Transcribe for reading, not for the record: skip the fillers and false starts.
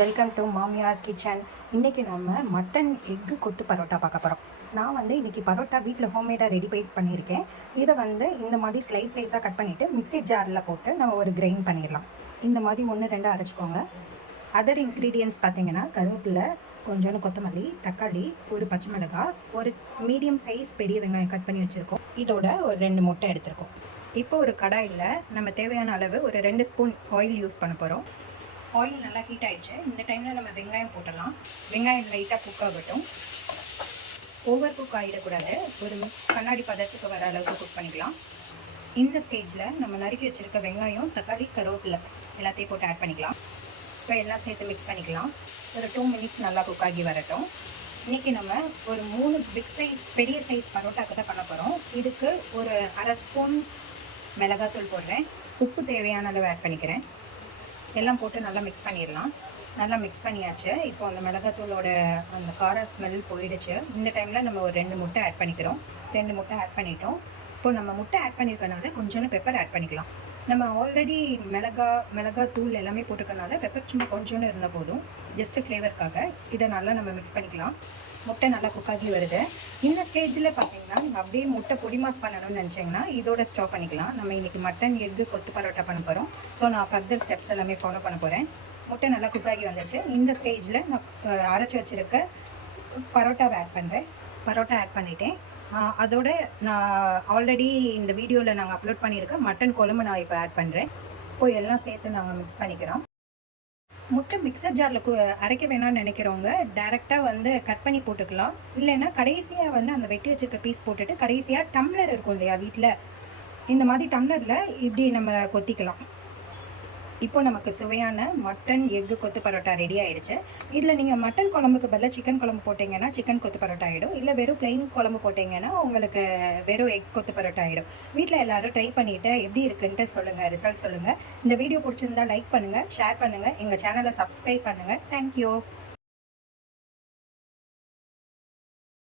Welcome to மாமியார் kitchen. இன்றைக்கி நம்ம மட்டன் எக்கு கொத்து பரோட்டா பார்க்க போகிறோம். நான் இன்றைக்கி பரோட்டா வீட்டில் ஹோம்மேடாக பண்ணியிருக்கேன். இதை இந்த மாதிரி ஸ்லைஸாக கட் பண்ணிவிட்டு மிக்ஸி ஜாரில் போட்டு நம்ம ஒரு கிரைண்ட் பண்ணிடலாம். இந்த மாதிரி 1-2 அரைச்சிக்கோங்க. அதர் இன்க்ரீடியன்ட்ஸ் பார்த்திங்கன்னா கருவேப்பிலை, கொஞ்சோண்டு கொத்தமல்லி, தக்காளி, ஒரு பச்சை மிளகாய், ஒரு மீடியம் சைஸ் பெரிய வெங்காயம் கட் பண்ணி வச்சுருக்கோம். இதோட ஒரு 2 முட்டை எடுத்துருக்கோம். இப்போ ஒரு கடாயில் நம்ம தேவையான அளவு ஒரு 2 ஸ்பூன் ஆயில் யூஸ் பண்ண போகிறோம். ஆயில் நல்லா ஹீட் ஆகிடுச்சு. இந்த டைமில் நம்ம வெங்காயம் போட்டுடலாம். வெங்காயம் லைட்டாக குக் ஆகட்டும். ஓவர் குக் ஆகிடக்கூடாது. ஒரு கண்ணாடி பதத்துக்கு வர அளவுக்கு குக் பண்ணிக்கலாம். இந்த ஸ்டேஜில் நம்ம நறுக்கி வச்சுருக்க வெங்காயம், தக்காளி, கருவேப்பிலை எல்லாத்தையும் போட்டு ஆட் பண்ணிக்கலாம். இப்போ எல்லாம் சேர்த்து மிக்ஸ் பண்ணிக்கலாம். ஒரு 2 மினிட்ஸ் நல்லா குக் ஆகி வரட்டும். இன்றைக்கி நம்ம ஒரு 3 பிக் சைஸ் பெரிய சைஸ் பரோட்டாக்கு தான் பண்ண போகிறோம். இதுக்கு ஒரு அரை ஸ்பூன் மிளகாத்தூள் போடுறேன். உப்பு தேவையான அளவு ஆட் பண்ணிக்கிறேன். எல்லாம் போட்டு நல்லா மிக்ஸ் பண்ணிடலாம். நல்லா மிக்ஸ் பண்ணியாச்சு. இப்போ அந்த மிளகாத்தூளோட அந்த கார ஸ்மெல் போயிடுச்சு. இந்த டைமில் நம்ம ஒரு 2 முட்டை ஆட் பண்ணிக்கிறோம். 2 முட்டை ஆட் பண்ணிட்டோம். இப்போ நம்ம முட்டை ஆட் பண்ணியிருக்கனால கொஞ்சோண்டு பெப்பர் ஆட் பண்ணிக்கலாம். நம்ம ஆல்ரெடி மிளகாத்தூள் எல்லாமே போட்டுக்கனால பெப்பர் சும்மா கொஞ்சோண்டு இருந்தால் போதும். ஜஸ்ட்டு ஃப்ளேவருக்காக இதை நல்லா நம்ம மிக்ஸ் பண்ணிக்கலாம். முட்டை நல்லா குக்காகி வருது. இந்த ஸ்டேஜில் பார்த்தீங்கன்னா நம்ம அப்படியே முட்டை பொடி மாஸ் பண்ணணும்னு நினச்சிங்கன்னா இதோட ஸ்டாப் பண்ணிக்கலாம். நம்ம இன்றைக்கி மட்டன் எக்கு கொத்து பரோட்டா பண்ண போகிறோம். ஸோ நான் ஃபர்தர் ஸ்டெப்ஸ் எல்லாமே ஃபாலோ பண்ண போகிறேன். முட்டை நல்லா குக்காகி வந்துச்சு. இந்த ஸ்டேஜில் நான் அரைச்சி வச்சுருக்க பரோட்டாவை ஆட் பண்ணுறேன். பரோட்டா ஆட் பண்ணிட்டேன். அதோட நான் ஆல்ரெடி இந்த வீடியோவில் நாங்கள் அப்லோட் பண்ணியிருக்க மட்டன் குழம்பு நான் இப்போ ஆட் பண்ணுறேன். இப்போ எல்லாம் சேர்த்து நாங்கள் மிக்ஸ் பண்ணிக்கிறோம். முட்டை மிக்சர் ஜாரில் அரைக்க வேணாம்னு நினைக்கிறவங்க டேரெக்டாக கட் பண்ணி போட்டுக்கலாம். இல்லைன்னா கடைசியாக அந்த வெட்டி வச்சுருக்க பீஸ் போட்டுட்டு கடைசியாக டம்ளர் இருக்கும் இல்லையா வீட்டில், இந்த மாதிரி டம்ளரில் இப்படி நம்ம கொத்திக்கலாம். இப்போ நமக்கு சுவையான மட்டன் எக்கு கொத்து பரோட்டா ரெடி ஆகிடுச்சு. இதில் நீங்கள் மட்டன் குழம்புக்கு பதிலாக சிக்கன் குழம்பு போட்டிங்கன்னா சிக்கன் கொத்து பரோட்டா ஆகிடும். இல்லை வெறும் பிளெயின் குழம்பு போட்டிங்கன்னா உங்களுக்கு வெறும் எக் கொத்து பரோட்டா ஆகிடும். வீட்டில் எல்லோரும் ட்ரை பண்ணிவிட்டு எப்படி இருக்குன்ட்டு சொல்லுங்கள், ரிசல்ட் சொல்லுங்கள். இந்த வீடியோ பிடிச்சிருந்தா லைக் பண்ணுங்கள், ஷேர் பண்ணுங்கள், எங்கள் சேனலை சப்ஸ்கிரைப் பண்ணுங்கள். தேங்க்யூ.